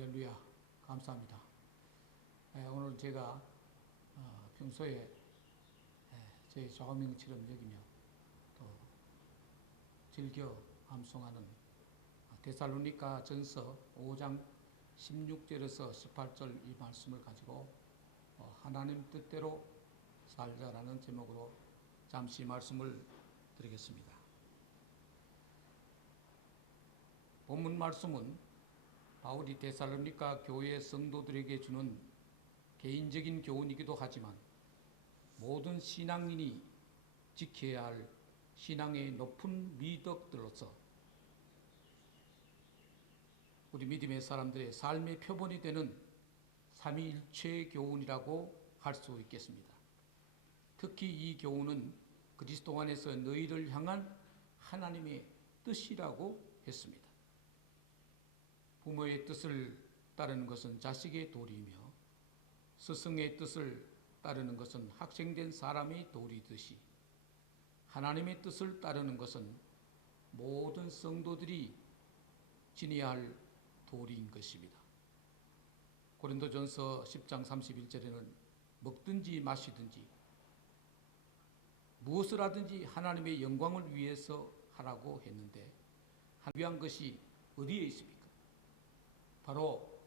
할렐루야, 감사합니다. 오늘 제가 평소에 제 좌우명처럼 여기며 또 즐겨 암송하는 데살로니가 전서 5장 16절에서 18절 이 말씀을 가지고 하나님 뜻대로 살자라는 제목으로 잠시 말씀을 드리겠습니다. 본문 말씀은 바울이 데살로니가 교회 성도들에게 주는 개인적인 교훈이기도 하지만 모든 신앙인이 지켜야 할 신앙의 높은 미덕들로서 우리 믿음의 사람들의 삶의 표본이 되는 삼위일체의 교훈이라고 할 수 있겠습니다. 특히 이 교훈은 그리스도 안에서 너희를 향한 하나님의 뜻이라고 했습니다. 부모의 뜻을 따르는 것은 자식의 도리이며 스승의 뜻을 따르는 것은 학생된 사람의 도리듯이 하나님의 뜻을 따르는 것은 모든 성도들이 지내야 할 도리인 것입니다. 고린도전서 10장 31절에는 먹든지 마시든지 무엇을 하든지 하나님의 영광을 위해서 하라고 했는데 위한 것이 어디에 있습니까? 바로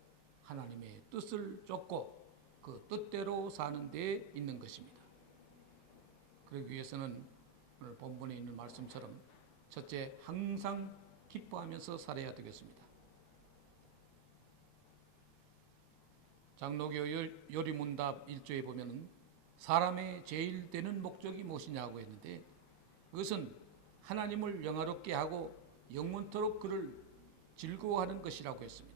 하나님의 뜻을 쫓고 그 뜻대로 사는 데에 있는 것입니다. 그러기 위해서는 오늘 본문에 있는 말씀처럼 첫째, 항상 기뻐하면서 살아야 되겠습니다. 장로교 요리문답 1조에 보면은 사람의 제일 되는 목적이 무엇이냐고 했는데 그것은 하나님을 영화롭게 하고 영원토록 그를 즐거워하는 것이라고 했습니다.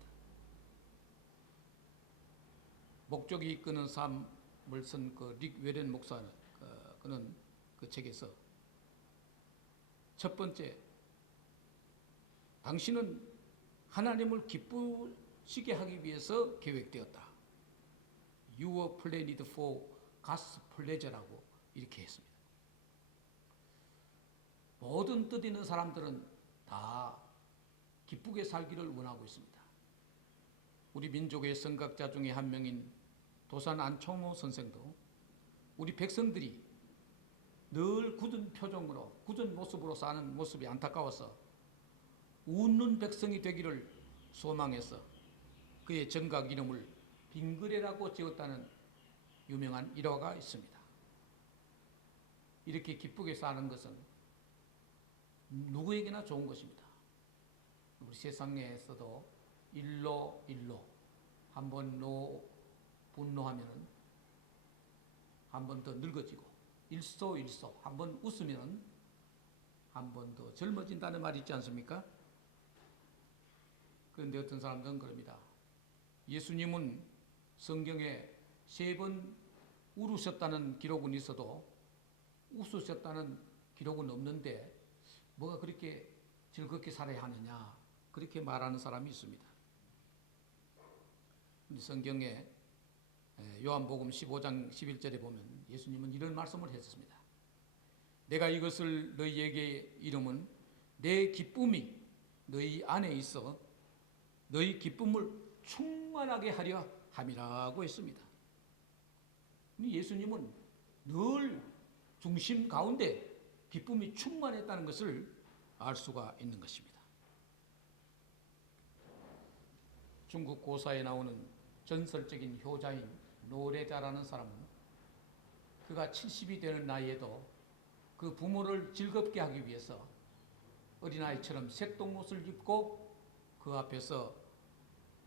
목적이 이끄는 삶을 쓴 그 릭 웨렌 목사는 그는 그 책에서 첫 번째, 당신은 하나님을 기쁘시게 하기 위해서 계획되었다. You were planned for God's pleasure라고 이렇게 했습니다. 모든 뜻 있는 사람들은 다 기쁘게 살기를 원하고 있습니다. 우리 민족의 선각자 중에 한 명인 도산 안총호 선생도 우리 백성들이 늘 굳은 표정으로 굳은 모습으로 사는 모습이 안타까워서 웃는 백성이 되기를 소망해서 그의 정각 이름을 빙그레라고 지었다는 유명한 일화가 있습니다. 이렇게 기쁘게 사는 것은 누구에게나 좋은 것입니다. 우리 세상에서도 일로 한번 분노하면은 한 번 더 늙어지고 일소 한 번 웃으면 한 번 더 젊어진다는 말이 있지 않습니까? 그런데 어떤 사람들은 그럽니다. 예수님은 성경에 3번 울으셨다는 기록은 있어도 웃으셨다는 기록은 없는데 뭐가 그렇게 즐겁게 살아야 하느냐 그렇게 말하는 사람이 있습니다. 성경에 요한복음 15장 11절에 보면 예수님은 이런 말씀을 했습니다. 내가 이것을 너희에게 이름은 내 기쁨이 너희 안에 있어 너희 기쁨을 충만하게 하려 함이라고 했습니다. 예수님은 늘 중심 가운데 기쁨이 충만했다는 것을 알 수가 있는 것입니다. 중국 고사에 나오는 전설적인 효자인 노래자라는 사람은 그가 70이 되는 나이에도 그 부모를 즐겁게 하기 위해서 어린아이처럼 색동옷을 입고 그 앞에서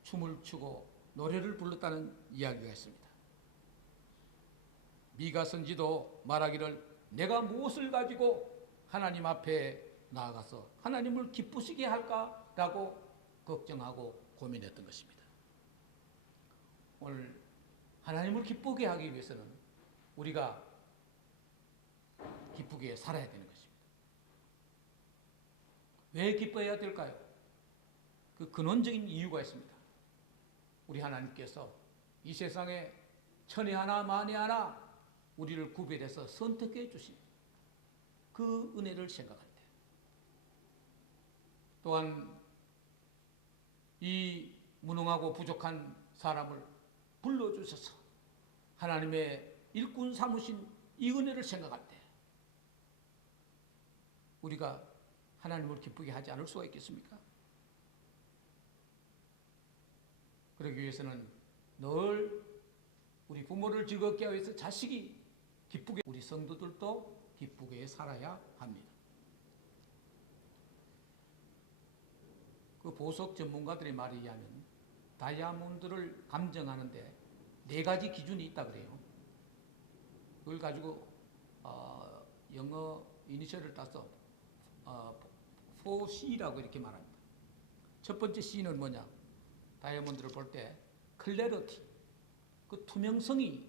춤을 추고 노래를 불렀다는 이야기가 있습니다. 미가 선지도 말하기를 내가 무엇을 가지고 하나님 앞에 나아가서 하나님을 기쁘시게 할까라고 걱정하고 고민했던 것입니다. 오늘 하나님을 기쁘게 하기 위해서는 우리가 기쁘게 살아야 되는 것입니다. 왜 기뻐해야 될까요? 그 근원적인 이유가 있습니다. 우리 하나님께서 이 세상에 천에 하나 만에 하나 우리를 구별해서 선택해 주신 그 은혜를 생각할 때 또한 이 무능하고 부족한 사람을 불러주셔서 하나님의 일꾼 삼으신 이 은혜를 생각할 때 우리가 하나님을 기쁘게 하지 않을 수가 있겠습니까? 그러기 위해서는 늘 우리 부모를 즐겁게 하기 위해서 자식이 기쁘게, 우리 성도들도 기쁘게 살아야 합니다. 그 보석 전문가들의 말에 의하면 다이아몬드를 감정하는데 4가지 기준이 있다 그래요. 그걸 가지고 영어 이니셜을 따서 4C라고 이렇게 말합니다. 첫 번째 C는 뭐냐? 다이아몬드를 볼 때 클래리티, 그 투명성이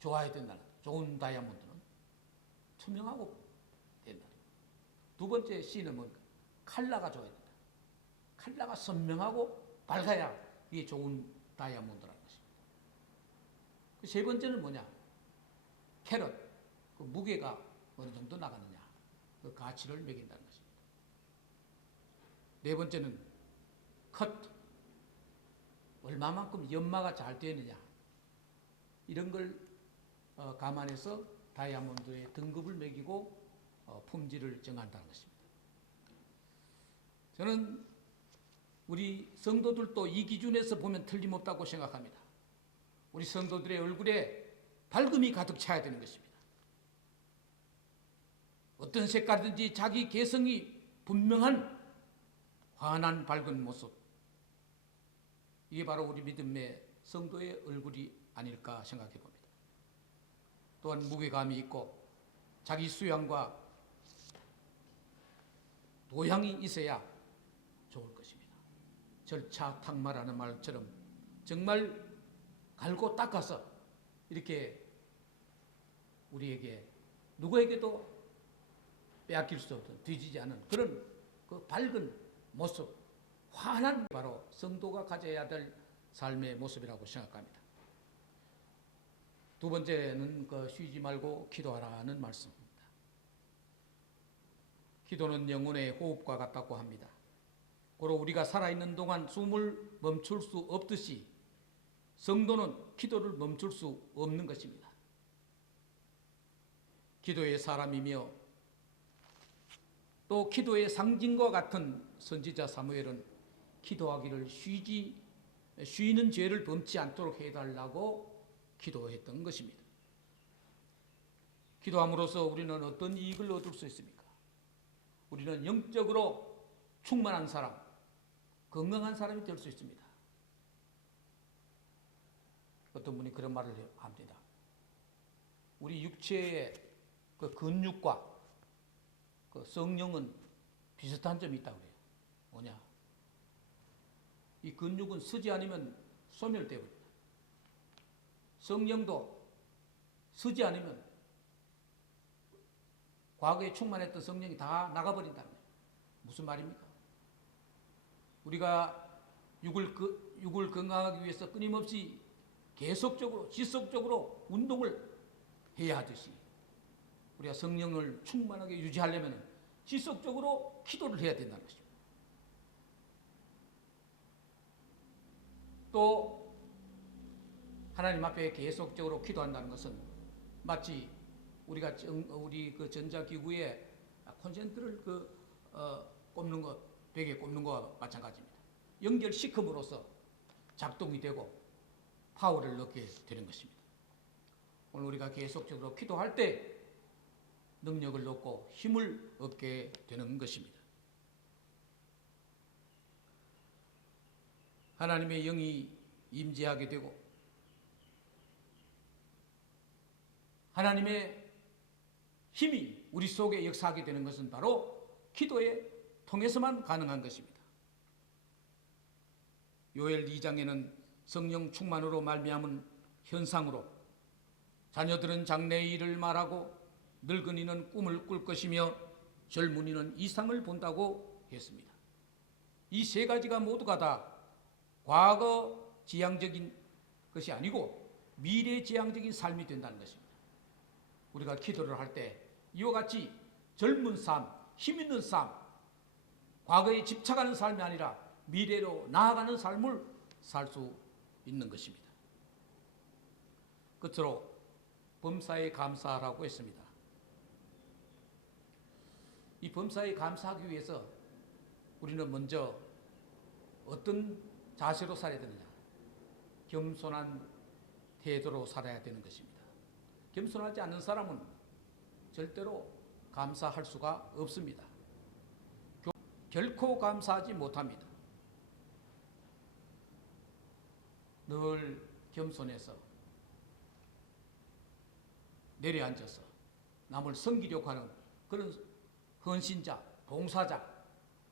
좋아야 된다. 좋은 다이아몬드는 투명하고 된다. 두 번째 C는 뭔가? 컬러가 좋아야 된다. 컬러가 선명하고 밝아야 이게 좋은 다이아몬드라는 것입니다. 그 세 번째는 뭐냐? 캐럿, 그 무게가 어느 정도 나가느냐, 그 가치를 매긴다는 것입니다. 네 번째는 컷, 얼마만큼 연마가 잘 되느냐, 이런 걸 감안해서 다이아몬드의 등급을 매기고 품질을 정한다는 것입니다. 저는 우리 성도들도 이 기준에서 보면 틀림없다고 생각합니다. 우리 성도들의 얼굴에 밝음이 가득 차야 되는 것입니다. 어떤 색깔든지 자기 개성이 분명한 환한 밝은 모습, 이게 바로 우리 믿음의 성도의 얼굴이 아닐까 생각해 봅니다. 또한 무게감이 있고 자기 수양과 도양이 있어야 좋을 것입니다. 절차탁마라는 말처럼 정말 갈고 닦아서 이렇게 우리에게 누구에게도 빼앗길 수 없는, 뒤지지 않은 그런 그 밝은 모습, 환한, 바로 성도가 가져야 될 삶의 모습이라고 생각합니다. 두 번째는 쉬지 말고 기도하라는 말씀입니다. 기도는 영혼의 호흡과 같다고 합니다. 고로 우리가 살아있는 동안 숨을 멈출 수 없듯이 성도는 기도를 멈출 수 없는 것입니다. 기도의 사람이며 또 기도의 상징과 같은 선지자 사무엘은 기도하기를 쉬는 죄를 범치 않도록 해달라고 기도했던 것입니다. 기도함으로써 우리는 어떤 이익을 얻을 수 있습니까? 우리는 영적으로 충만한 사람, 건강한 사람이 될 수 있습니다. 어떤 분이 그런 말을 합니다. 우리 육체의 그 근육과 그 성령은 비슷한 점이 있다고 해요. 뭐냐? 이 근육은 쓰지 않으면 소멸되어버립니다. 성령도 쓰지 않으면 과거에 충만했던 성령이 다 나가버린다는 거예요. 무슨 말입니까? 우리가 육을 건강하기 위해서 끊임없이 계속적으로 지속적으로 운동을 해야 하듯이 우리가 성령을 충만하게 유지하려면 지속적으로 기도를 해야 된다는 것입니다. 또 하나님 앞에 계속적으로 기도한다는 것은 마치 우리 그 전자기구에 콘센트를 꼽는 것, 베개에 꼽는 것과 마찬가지입니다. 연결시킴으로써 작동이 되고 파워를 얻게 되는 것입니다. 오늘 우리가 계속적으로 기도할 때 능력을 얻고 힘을 얻게 되는 것입니다. 하나님의 영이 임재하게 되고 하나님의 힘이 우리 속에 역사하게 되는 것은 바로 기도에 통해서만 가능한 것입니다. 요엘 2장에는 성령 충만으로 말미암은 현상으로 자녀들은 장래의 일을 말하고 늙은이는 꿈을 꿀 것이며 젊은이는 이상을 본다고 했습니다. 이 세 가지가 모두가 다 과거 지향적인 것이 아니고 미래 지향적인 삶이 된다는 것입니다. 우리가 기도를 할 때 이와 같이 젊은 삶, 힘 있는 삶, 과거에 집착하는 삶이 아니라 미래로 나아가는 삶을 살 수 있는 것입니다. 끝으로 범사에 감사하라고 했습니다. 이 범사에 감사하기 위해서 우리는 먼저 어떤 자세로 살아야 되느냐? 겸손한 태도로 살아야 되는 것입니다. 겸손하지 않는 사람은 절대로 감사할 수가 없습니다. 결코 감사하지 못합니다. 늘 겸손해서 내려앉아서 남을 섬기려고 하는 그런 헌신자, 봉사자,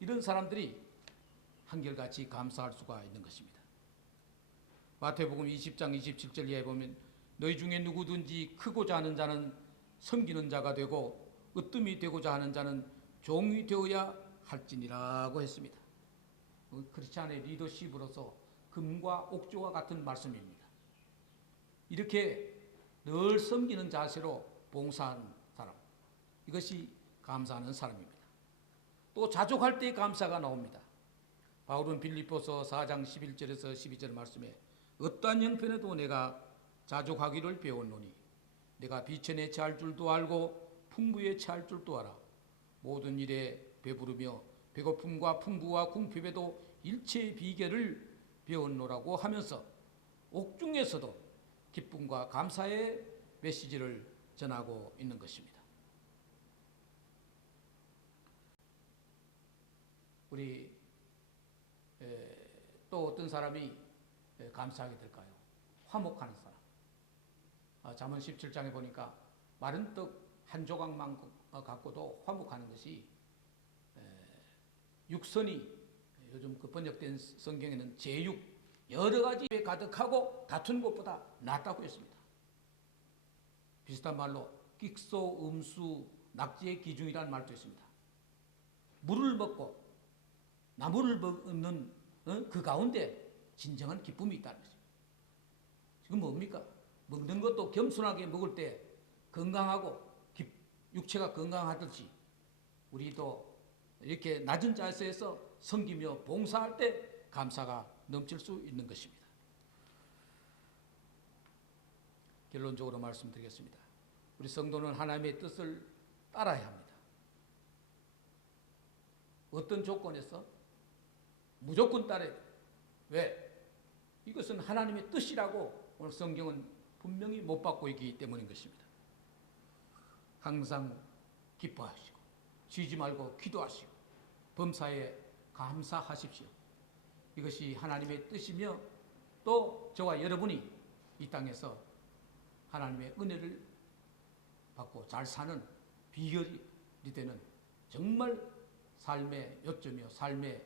이런 사람들이 한결같이 감사할 수가 있는 것입니다. 마태복음 20장 27절 이하에 보면 너희 중에 누구든지 크고자 하는 자는 섬기는 자가 되고 으뜸이 되고자 하는 자는 종이 되어야 할지니라고 했습니다. 크리스찬의 리더십으로서 금과 옥조와 같은 말씀입니다. 이렇게 늘 섬기는 자세로 봉사하는 사람, 이것이 감사하는 사람입니다. 또 자족할 때 감사가 나옵니다. 바울은 빌립보서 4장 11절에서 12절 말씀에 어떠한 형편에도 내가 자족하기를 배웠노니 내가 비천에 처할 줄도 알고 풍부에 처할 줄도 알아. 모든 일에 배부르며 배고픔과 풍부와 궁핍에도 일체의 비결을 배웠노라고 하면서 옥중에서도 기쁨과 감사의 메시지를 전하고 있는 것입니다. 우리 또 어떤 사람이 감사하게 될까요? 화목하는 사람. 잠언 17장에 보니까 마른 떡 한 조각만 갖고도 화목하는 것이 육선이 요즘 그 번역된 성경에는 제육 여러 가지에 가득하고 다투는 것보다 낫다고 했습니다. 비슷한 말로 끽소, 음수, 낙지의 기준이라는 말도 있습니다. 물을 먹고 나무를 먹는 그 가운데 진정한 기쁨이 있다는 것입니다. 지금 뭡니까? 먹는 것도 겸손하게 먹을 때 건강하고 육체가 건강하듯이 우리도 이렇게 낮은 자세에서 섬기며 봉사할 때 감사가 넘칠 수 있는 것입니다. 결론적으로 말씀드리겠습니다. 우리 성도는 하나님의 뜻을 따라야 합니다. 어떤 조건에서? 무조건 따라야 돼요. 왜? 이것은 하나님의 뜻이라고 오늘 성경은 분명히 못 받고 있기 때문인 것입니다. 항상 기뻐하시고 쉬지 말고 기도하시고 범사에 감사하십시오. 이것이 하나님의 뜻이며 또 저와 여러분이 이 땅에서 하나님의 은혜를 받고 잘 사는 비결이 되는 정말 삶의 요점이요 삶의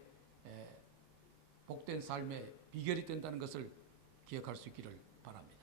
복된 삶의 비결이 된다는 것을 기억할 수 있기를 바랍니다.